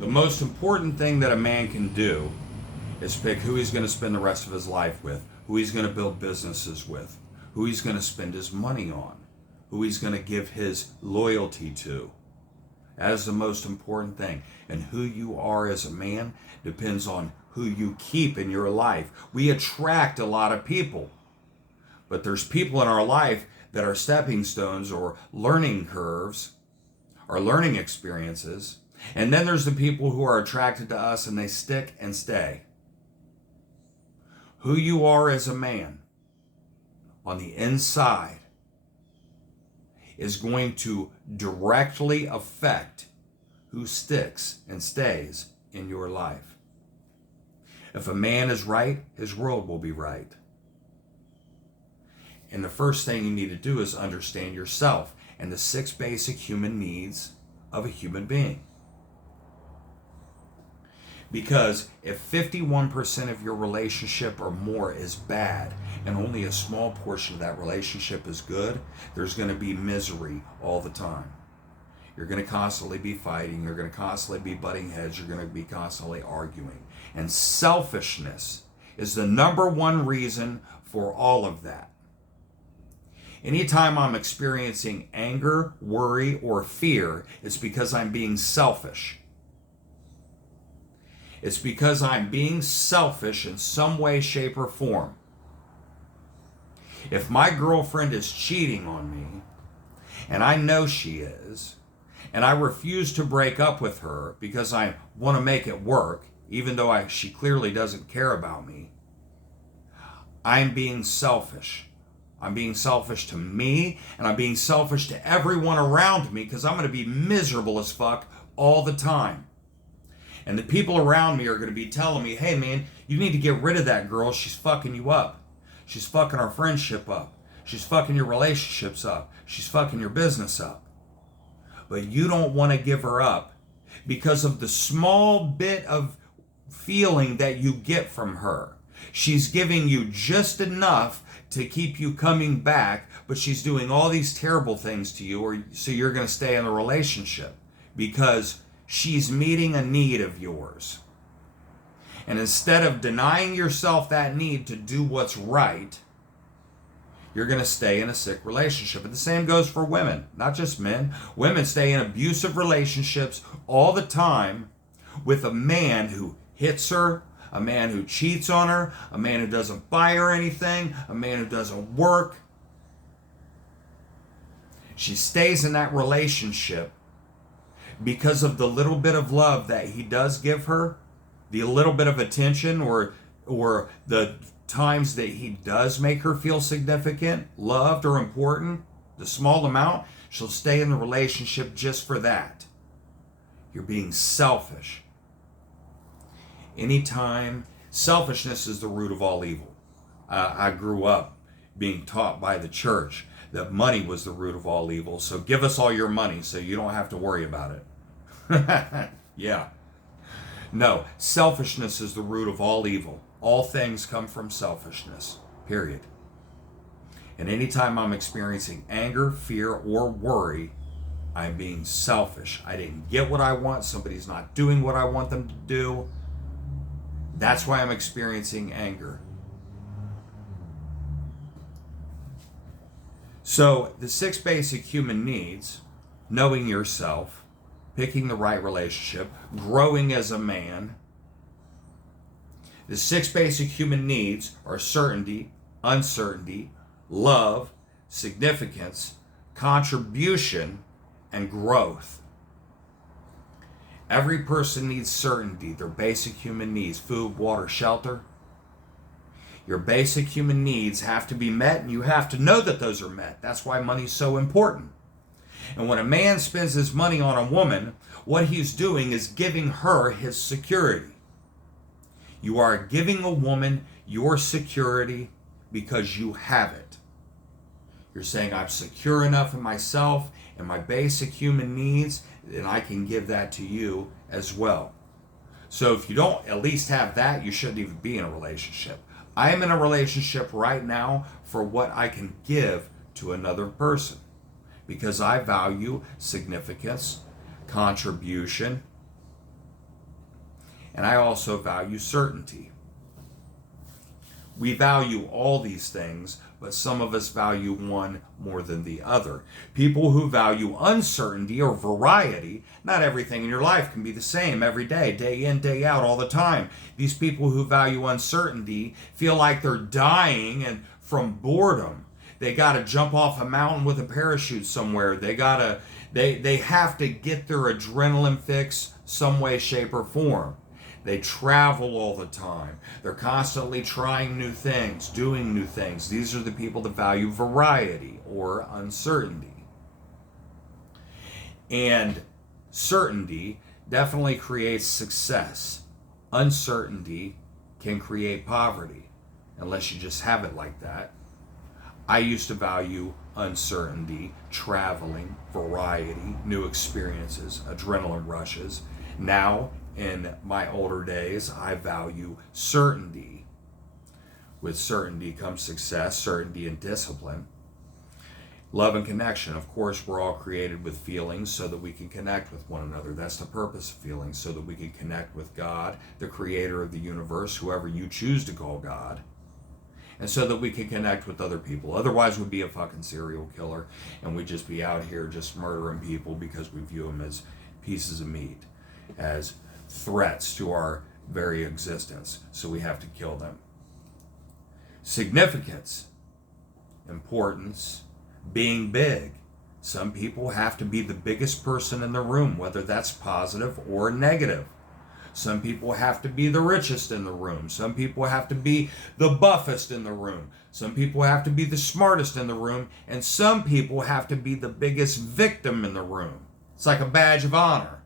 The most important thing that a man can do is pick who he's going to spend the rest of his life with, who he's going to build businesses with, who he's going to spend his money on, who he's going to give his loyalty to. That is the most important thing. And who you are as a man depends on who you keep in your life. We attract a lot of people, but there's people in our life that are stepping stones or learning curves or learning experiences. And then there's the people who are attracted to us and they stick and stay. Who you are as a man on the inside is going to directly affect who sticks and stays in your life. If a man is right, his world will be right. And the first thing you need to do is understand yourself and the 6 basic human needs of a human being. Because if 51% of your relationship or more is bad and only a small portion of that relationship is good, there's going to be misery all the time. You're going to constantly be fighting. You're going to constantly be butting heads. You're going to be constantly arguing. And selfishness is the number one reason for all of that. Anytime I'm experiencing anger, worry, or fear, it's because I'm being selfish. It's because I'm being selfish in some way, shape, or form. If my girlfriend is cheating on me, and I know she is, and I refuse to break up with her because I want to make it work, even though she clearly doesn't care about me, I'm being selfish. I'm being selfish to me, and I'm being selfish to everyone around me because I'm going to be miserable as fuck all the time. And the people around me are going to be telling me, hey man, you need to get rid of that girl. She's fucking you up. She's fucking our friendship up. She's fucking your relationships up. She's fucking your business up. But you don't want to give her up because of the small bit of feeling that you get from her. She's giving you just enough to keep you coming back, but she's doing all these terrible things to you, or so you're going to stay in the relationship because she's meeting a need of yours. And instead of denying yourself that need to do what's right, you're going to stay in a sick relationship. And the same goes for women, not just men. Women stay in abusive relationships all the time with a man who hits her, a man who cheats on her, a man who doesn't buy her anything, a man who doesn't work. She stays in that relationship because of the little bit of love that he does give her, the little bit of attention or the times that he does make her feel significant, loved, or important, the small amount, she'll stay in the relationship just for that. You're being selfish. Anytime, selfishness is the root of all evil. I grew up being taught by the church that money was the root of all evil, so give us all your money so you don't have to worry about it. Yeah. No, selfishness is the root of all evil. All things come from selfishness, period. And anytime I'm experiencing anger, fear, or worry, I'm being selfish. I didn't get what I want. Somebody's not doing what I want them to do. That's why I'm experiencing anger. So the 6 basic human needs, knowing yourself, picking the right relationship, growing as a man. The 6 basic human needs are certainty, uncertainty, love, significance, contribution, and growth. Every person needs certainty, their basic human needs, food, water, shelter. Your basic human needs have to be met, and you have to know that those are met. That's why money's so important. And when a man spends his money on a woman, what he's doing is giving her his security. You are giving a woman your security because you have it. You're saying, I'm secure enough in myself and my basic human needs, and I can give that to you as well. So if you don't at least have that, you shouldn't even be in a relationship. I am in a relationship right now for what I can give to another person because I value significance, contribution, And I also value certainty. We value all these things, but some of us value one more than the other. People who value uncertainty or variety, not everything in your life can be the same every day, day in, day out, all the time. These people who value uncertainty feel like they're dying and from boredom. They got to jump off a mountain with a parachute somewhere. They have to get their adrenaline fix some way, shape, or form. They travel all the time. They're constantly trying new things, doing new things. These are the people that value variety or uncertainty. And certainty definitely creates success. Uncertainty can create poverty, unless you just have it like that. I used to value uncertainty, traveling, variety, new experiences, adrenaline rushes. Now, in my older days, I value certainty. With certainty comes success, certainty and discipline. Love and connection. Of course, we're all created with feelings so that we can connect with one another. That's the purpose of feelings, so that we can connect with God, the creator of the universe, whoever you choose to call God, and so that we can connect with other people. Otherwise, we'd be a fucking serial killer, and we'd just be out here just murdering people because we view them as pieces of meat, as threats to our very existence, so we have to kill them. Significance, importance, being big. Some people have to be the biggest person in the room, whether that's positive or negative. Some people have to be the richest in the room. Some people have to be the buffest in the room. Some people have to be the smartest in the room. And some people have to be the biggest victim in the room. It's like a badge of honor.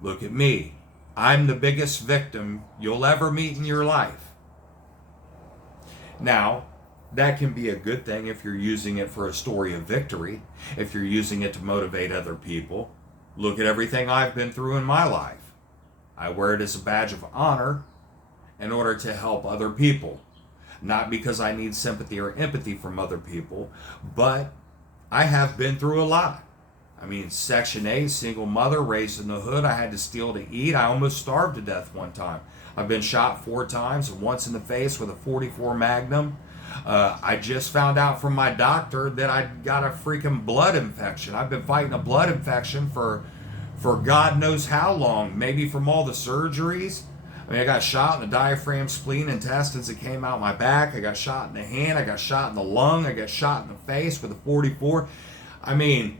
Look at me. I'm the biggest victim you'll ever meet in your life. Now, that can be a good thing if you're using it for a story of victory, if you're using it to motivate other people. Look at everything I've been through in my life. I wear it as a badge of honor in order to help other people. Not because I need sympathy or empathy from other people, but I have been through a lot. I mean, Section 8, single mother, raised in the hood. I had to steal to eat. I almost starved to death one time. I've been shot 4 times, once in the face with a .44 Magnum. I just found out from my doctor that I got a freaking blood infection. I've been fighting a blood infection for God knows how long, maybe from all the surgeries. I mean, I got shot in the diaphragm, spleen, intestines that came out my back. I got shot in the hand. I got shot in the lung. I got shot in the face with a .44. I mean,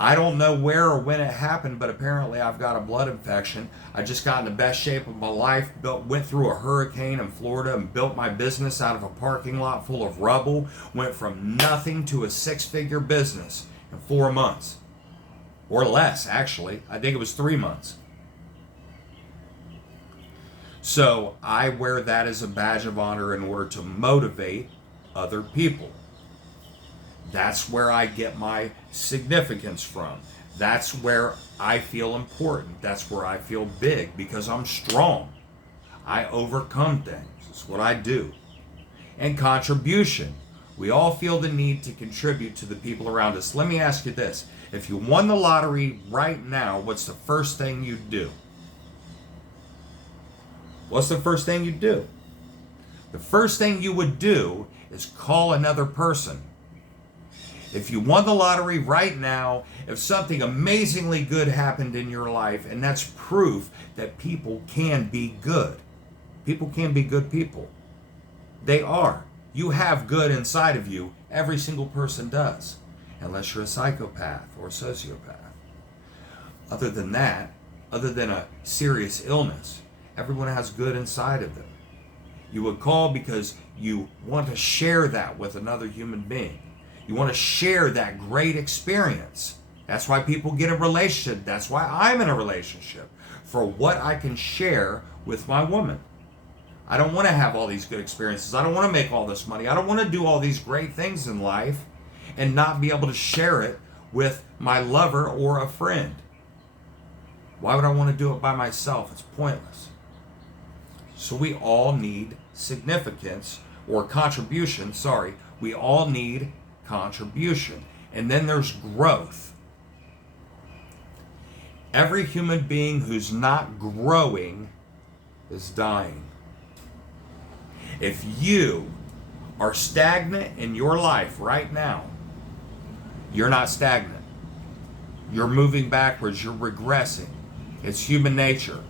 I don't know where or when it happened, but apparently I've got a blood infection. I just got in the best shape of my life, went through a hurricane in Florida and built my business out of a parking lot full of rubble. Went from nothing to a 6-figure business in 4 months. Or less, actually. I think it was 3 months. So I wear that as a badge of honor in order to motivate other people. That's where I get my significance from. That's where I feel important. That's where I feel big, because I'm strong. I overcome things. It's what I do. And contribution. We all feel the need to contribute to the people around us. Let me ask you this. If you won the lottery right now, what's the first thing you'd do? What's the first thing you'd do? The first thing you would do is call another person. If you won the lottery right now, if something amazingly good happened in your life, and that's proof that people can be good. People can be good people. They are. You have good inside of you. Every single person does. Unless you're a psychopath or a sociopath. Other than that, other than a serious illness, everyone has good inside of them. You would call because you want to share that with another human being. You want to share that great experience. That's why people get a relationship. That's why I'm in a relationship. For what I can share with my woman. I don't want to have all these good experiences. I don't want to make all this money. I don't want to do all these great things in life and not be able to share it with my lover or a friend. Why would I want to do it by myself? It's pointless. So we all need significance or contribution. Sorry. We all need contribution. And then there's growth. Every human being who's not growing is dying. If you are stagnant in your life right now, you're not stagnant. You're moving backwards. You're regressing. It's human nature.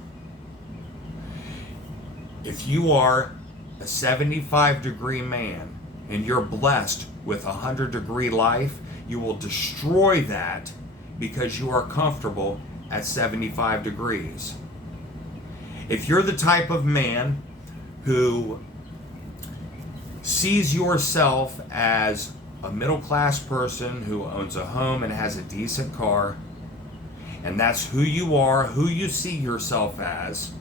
If you are a 75-degree man and you're blessed with a 100-degree life, you will destroy that because you are comfortable at 75 degrees. If you're the type of man who sees yourself as a middle-class person who owns a home and has a decent car, and that's who you are, who you see yourself as,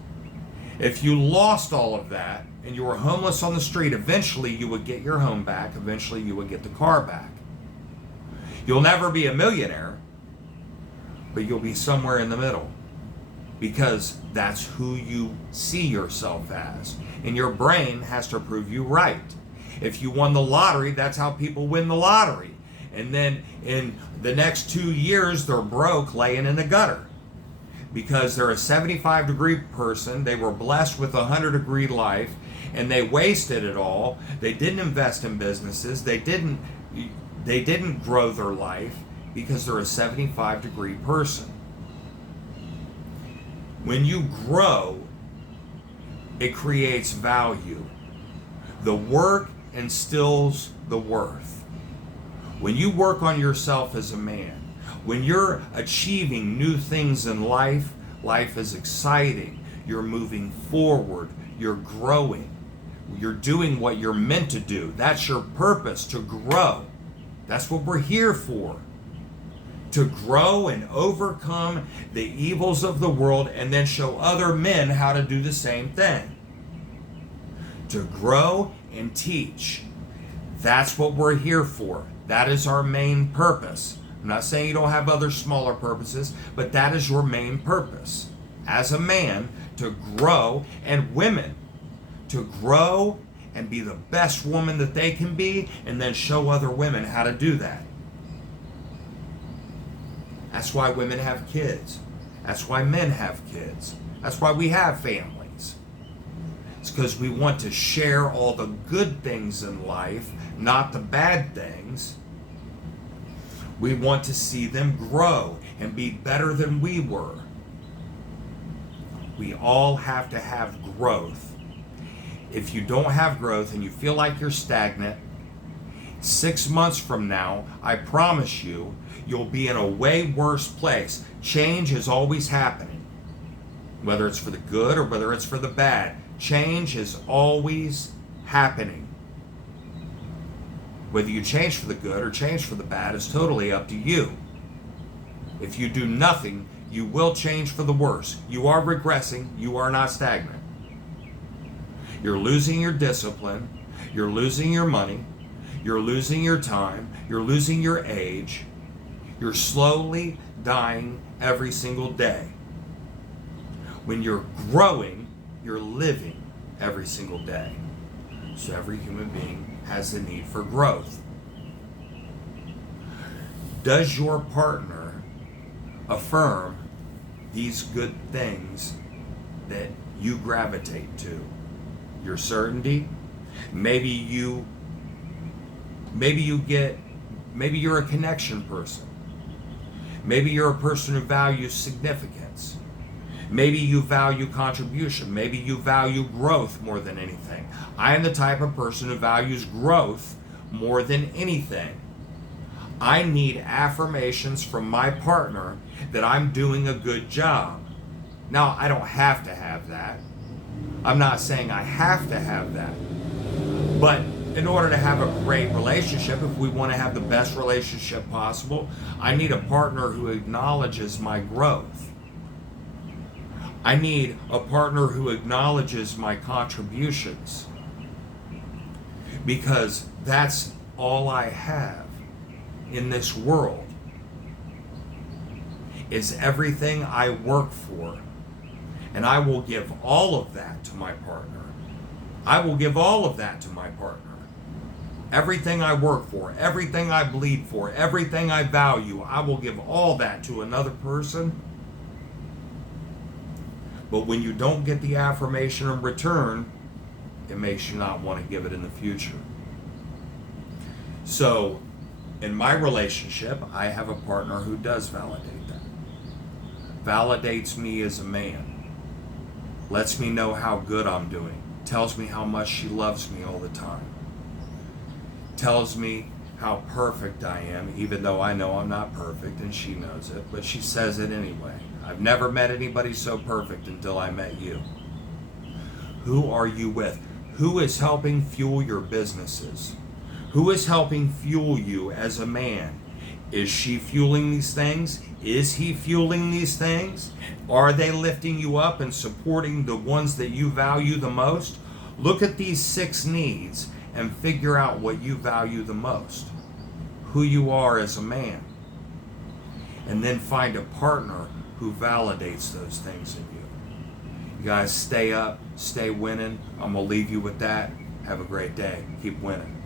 if you lost all of that and you were homeless on the street, eventually you would get your home back, eventually you would get the car back. You'll never be a millionaire, but you'll be somewhere in the middle, because that's who you see yourself as. And your brain has to prove you right. If you won the lottery, that's how people win the lottery. And then in the next 2 years, they're broke, laying in the gutter. Because they're a 75-degree person, they were blessed with a 100-degree life, and they wasted it all. They didn't invest in businesses. They didn't grow their life because they're a 75-degree person. When you grow, it creates value. The work instills the worth. When you work on yourself as a man, when you're achieving new things in life, life is exciting. You're moving forward. You're growing. You're doing what you're meant to do. That's your purpose, to grow. That's what we're here for. To grow and overcome the evils of the world and then show other men how to do the same thing. To grow and teach. That's what we're here for. That is our main purpose. I'm not saying you don't have other smaller purposes, but that is your main purpose. As a man, to grow, and women, to grow and be the best woman that they can be, and then show other women how to do that. That's why women have kids. That's why men have kids. That's why we have families. It's because we want to share all the good things in life, not the bad things. We want to see them grow and be better than we were. We all have to have growth. If you don't have growth and you feel like you're stagnant, 6 months from now, I promise you, you'll be in a way worse place. Change is always happening. Whether it's for the good or whether it's for the bad, change is always happening. Whether you change for the good or change for the bad is totally up to you. If you do nothing, you will change for the worse. You are regressing. You are not stagnant. You're losing your discipline. You're losing your money. You're losing your time. You're losing your age. You're slowly dying every single day. When you're growing, you're living every single day. So every human being has the need for growth. Does your partner affirm these good things that you gravitate to? Your certainty? Maybe you're a connection person. Maybe you're a person who values significance. Maybe you value contribution. Maybe you value growth more than anything. I am the type of person who values growth more than anything. I need affirmations from my partner that I'm doing a good job. Now, I don't have to have that. I'm not saying I have to have that. But in order to have a great relationship, if we want to have the best relationship possible, I need a partner who acknowledges my growth. I need a partner who acknowledges my contributions, because that's all I have in this world, is everything I work for. And I will give all of that to my partner. I will give all of that to my partner. Everything I work for, everything I bleed for, everything I value, I will give all that to another person. But when you don't get the affirmation in return, it makes you not want to give it in the future. So, in my relationship, I have a partner who does validate that. Validates me as a man. Lets me know how good I'm doing. Tells me how much she loves me all the time. Tells me how perfect I am, even though I know I'm not perfect and she knows it, but she says it anyway. I've never met anybody so perfect until I met you. Who are you with? Who is helping fuel your businesses? Who is helping fuel you as a man? Is she fueling these things? Is he fueling these things? Are they lifting you up and supporting the ones that you value the most? Look at these 6 needs and figure out what you value the most. Who you are as a man. And then find a partner who validates those things in you. You guys stay up, stay winning. I'm going to leave you with that. Have a great day. Keep winning.